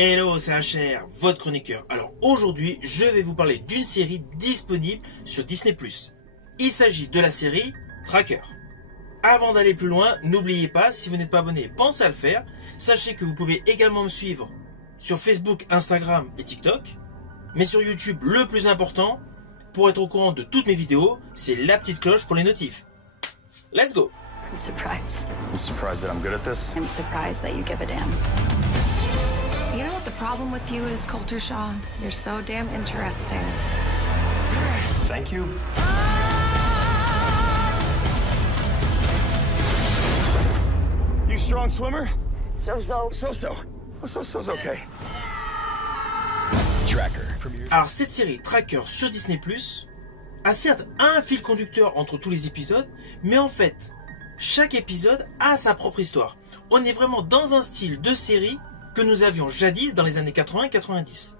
Hello, c'est HR, votre chroniqueur. Alors aujourd'hui, je vais vous parler d'une série disponible sur Disney+. Il s'agit de la série Tracker. Avant d'aller plus loin, n'oubliez pas, si vous n'êtes pas abonné, pensez à le faire. Sachez que vous pouvez également me suivre sur Facebook, Instagram et TikTok. Mais sur YouTube, le plus important, pour être au courant de toutes mes vidéos, c'est la petite cloche pour les notifs. Let's go! I'm surprised. You surprised that I'm good at this? I'm surprised that you give a damn. You know what the problem with you is, Coulter Shaw? You're so damn interesting. Thank you. You strong swimmer? So-so. So-so. So-so's okay. Tracker. Alors cette série Tracker sur Disney+, a certes un fil conducteur entre tous les épisodes, mais en fait, chaque épisode a sa propre histoire. On est vraiment dans un style de série que nous avions jadis dans les années 80-90,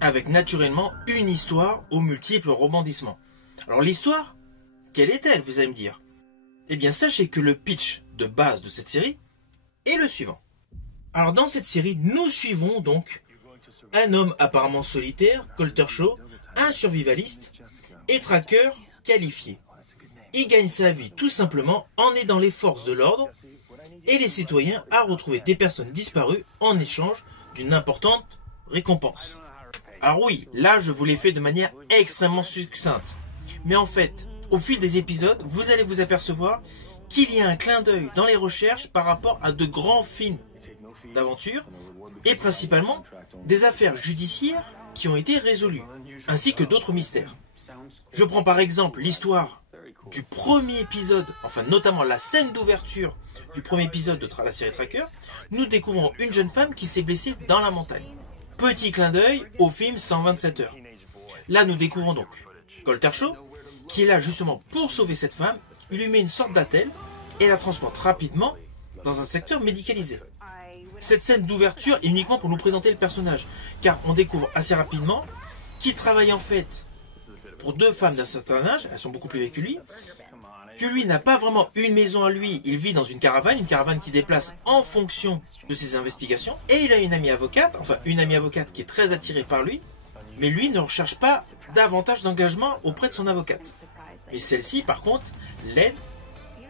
avec naturellement une histoire aux multiples rebondissements. Alors l'histoire, quelle est-elle, vous allez me dire? Eh bien sachez que le pitch de base de cette série est le suivant. Alors dans cette série, nous suivons donc un homme apparemment solitaire, Coulter Shaw, un survivaliste et tracker qualifié. Il gagne sa vie tout simplement en aidant les forces de l'ordre et les citoyens à retrouver des personnes disparues en échange d'une importante récompense. Alors oui, là je vous l'ai fait de manière extrêmement succincte. Mais en fait, au fil des épisodes, vous allez vous apercevoir qu'il y a un clin d'œil dans les recherches par rapport à de grands films d'aventure et principalement des affaires judiciaires qui ont été résolues, ainsi que d'autres mystères. Je prends par exemple l'histoire du premier épisode, enfin notamment la scène d'ouverture du premier épisode de la série Tracker. Nous découvrons une jeune femme qui s'est blessée dans la montagne. Petit clin d'œil au film 127 heures. Là nous découvrons donc Coulter Shaw, qui est là justement pour sauver cette femme. Il lui met une sorte d'attelle et la transporte rapidement dans un secteur médicalisé. Cette scène d'ouverture est uniquement pour nous présenter le personnage, car on découvre assez rapidement qu'il travaille en fait pour deux femmes d'un certain âge, elles sont beaucoup plus vieilles que lui n'a pas vraiment une maison à lui, il vit dans une caravane qui déplace en fonction de ses investigations, et il a une amie avocate, qui est très attirée par lui, mais lui ne recherche pas davantage d'engagement auprès de son avocate. Et celle-ci, par contre, l'aide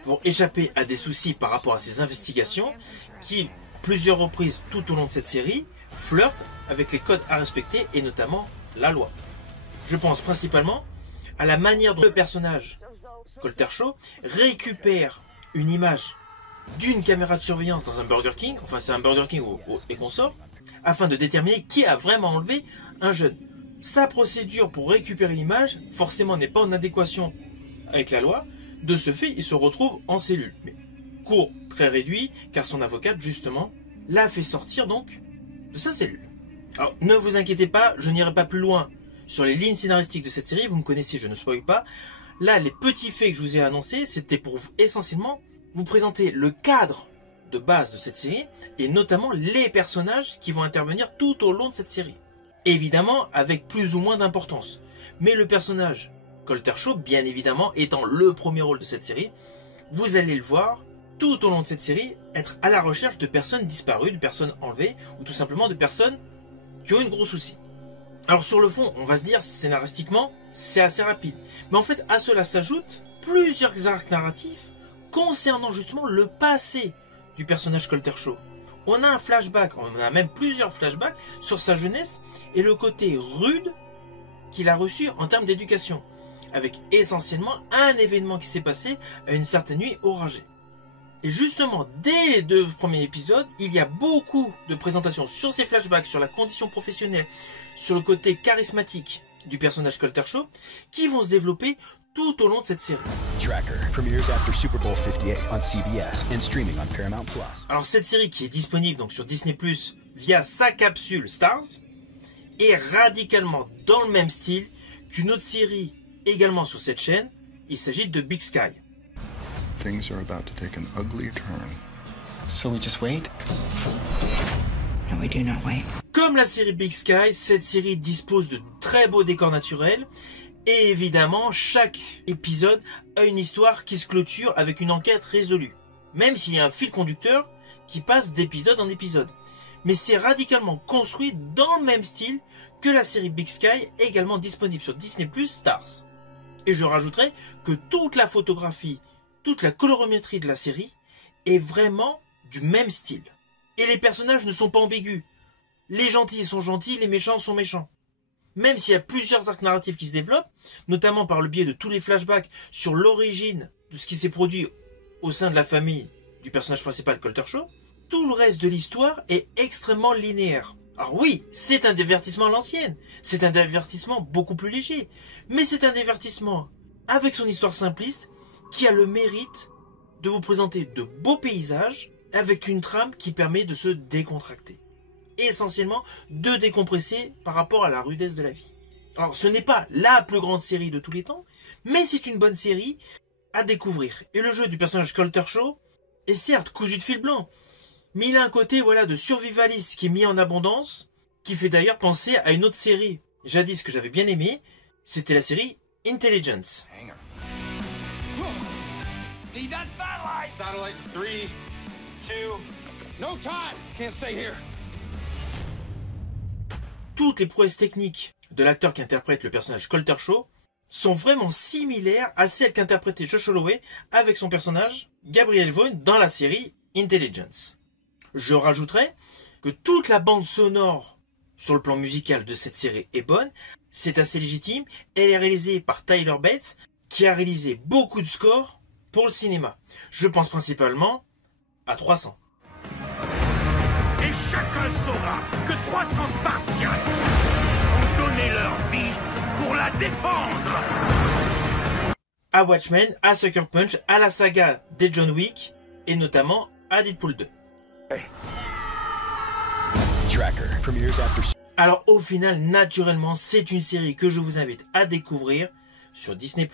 pour échapper à des soucis par rapport à ses investigations, qui, plusieurs reprises tout au long de cette série, flirtent avec les codes à respecter et notamment la loi. Je pense principalement à la manière dont le personnage Coulter Shaw récupère une image d'une caméra de surveillance dans un Burger King, enfin c'est un Burger King et consort, afin de déterminer qui a vraiment enlevé un jeune. Sa procédure pour récupérer l'image, forcément n'est pas en adéquation avec la loi. De ce fait, il se retrouve en cellule. Mais court très réduit, car son avocate, justement, l'a fait sortir donc de sa cellule. Alors, ne vous inquiétez pas, je n'irai pas plus loin sur les lignes scénaristiques de cette série. Vous me connaissez, je ne spoil pas. Là, les petits faits que je vous ai annoncés, c'était pour essentiellement vous présenter le cadre de base de cette série, et notamment les personnages qui vont intervenir tout au long de cette série. Évidemment, avec plus ou moins d'importance. Mais le personnage Coulter Shaw, bien évidemment, étant le premier rôle de cette série, vous allez le voir tout au long de cette série être à la recherche de personnes disparues, de personnes enlevées, ou tout simplement de personnes qui ont une gros souci. Alors sur le fond, on va se dire, scénaristiquement, c'est assez rapide. Mais en fait, à cela s'ajoutent plusieurs arcs narratifs concernant justement le passé du personnage Coulter Shaw. On a un flashback, on a même plusieurs flashbacks sur sa jeunesse et le côté rude qu'il a reçu en termes d'éducation, avec essentiellement un événement qui s'est passé à une certaine nuit oragée. Et justement, dès les deux premiers épisodes, il y a beaucoup de présentations sur ces flashbacks, sur la condition professionnelle, sur le côté charismatique du personnage Coulter Shaw, qui vont se développer tout au long de cette série. Tracker premieres after Super Bowl 58 on CBS and streaming on Paramount+. Alors cette série qui est disponible donc sur Disney+ via sa capsule Stars est radicalement dans le même style qu'une autre série également sur cette chaîne. Il s'agit de Big Sky. Things are about to take an ugly turn. So we just wait? No, we do not wait. Comme la série Big Sky, cette série dispose de très beaux décors naturels et évidemment chaque épisode a une histoire qui se clôture avec une enquête résolue, même s'il y a un fil conducteur qui passe d'épisode en épisode. mais c'est radicalement construit dans le même style que la série Big Sky, également disponible sur Disney+ Stars. Et je rajouterai que toute la photographie, toute la colorimétrie de la série est vraiment du même style. Et les personnages ne sont pas ambigus. Les gentils sont gentils, les méchants sont méchants. Même s'il y a plusieurs arcs narratifs qui se développent, notamment par le biais de tous les flashbacks sur l'origine de ce qui s'est produit au sein de la famille du personnage principal Colter Shaw, tout le reste de l'histoire est extrêmement linéaire. Alors oui, c'est un divertissement à l'ancienne, c'est un divertissement beaucoup plus léger, mais c'est un divertissement avec son histoire simpliste qui a le mérite de vous présenter de beaux paysages avec une trame qui permet de se décontracter. Et essentiellement de décompresser par rapport à la rudesse de la vie. Alors ce n'est pas la plus grande série de tous les temps, mais c'est une bonne série à découvrir. Et le jeu du personnage Colter Shaw est certes cousu de fil blanc, mais il a un côté de survivaliste qui est mis en abondance, qui fait d'ailleurs penser à une autre série, jadis que j'avais bien aimée, c'était la série Intelligence. Need that satellite! Satellite 3, 2, no time! Can't stay here. Toutes les prouesses techniques de l'acteur qui interprète le personnage Colter Shaw sont vraiment similaires à celles qu'interprétait Josh Holloway avec son personnage Gabriel Vaughn dans la série Intelligence. Je rajouterai que toute la bande sonore sur le plan musical de cette série est bonne, c'est assez légitime, elle est réalisée par Tyler Bates qui a réalisé beaucoup de scores pour le cinéma. Je pense principalement à 300. Et chacun saura que 300 Spartiates ont donné leur vie pour la défendre. À Watchmen, à Sucker Punch, à la saga des John Wick et notamment à Deadpool 2. Tracker premieres after. Alors au final, naturellement, c'est une série que je vous invite à découvrir sur Disney+.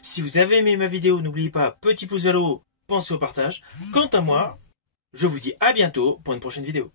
Si vous avez aimé ma vidéo, n'oubliez pas, petit pouce vers le haut, pensez au partage. Quant à moi, je vous dis à bientôt pour une prochaine vidéo.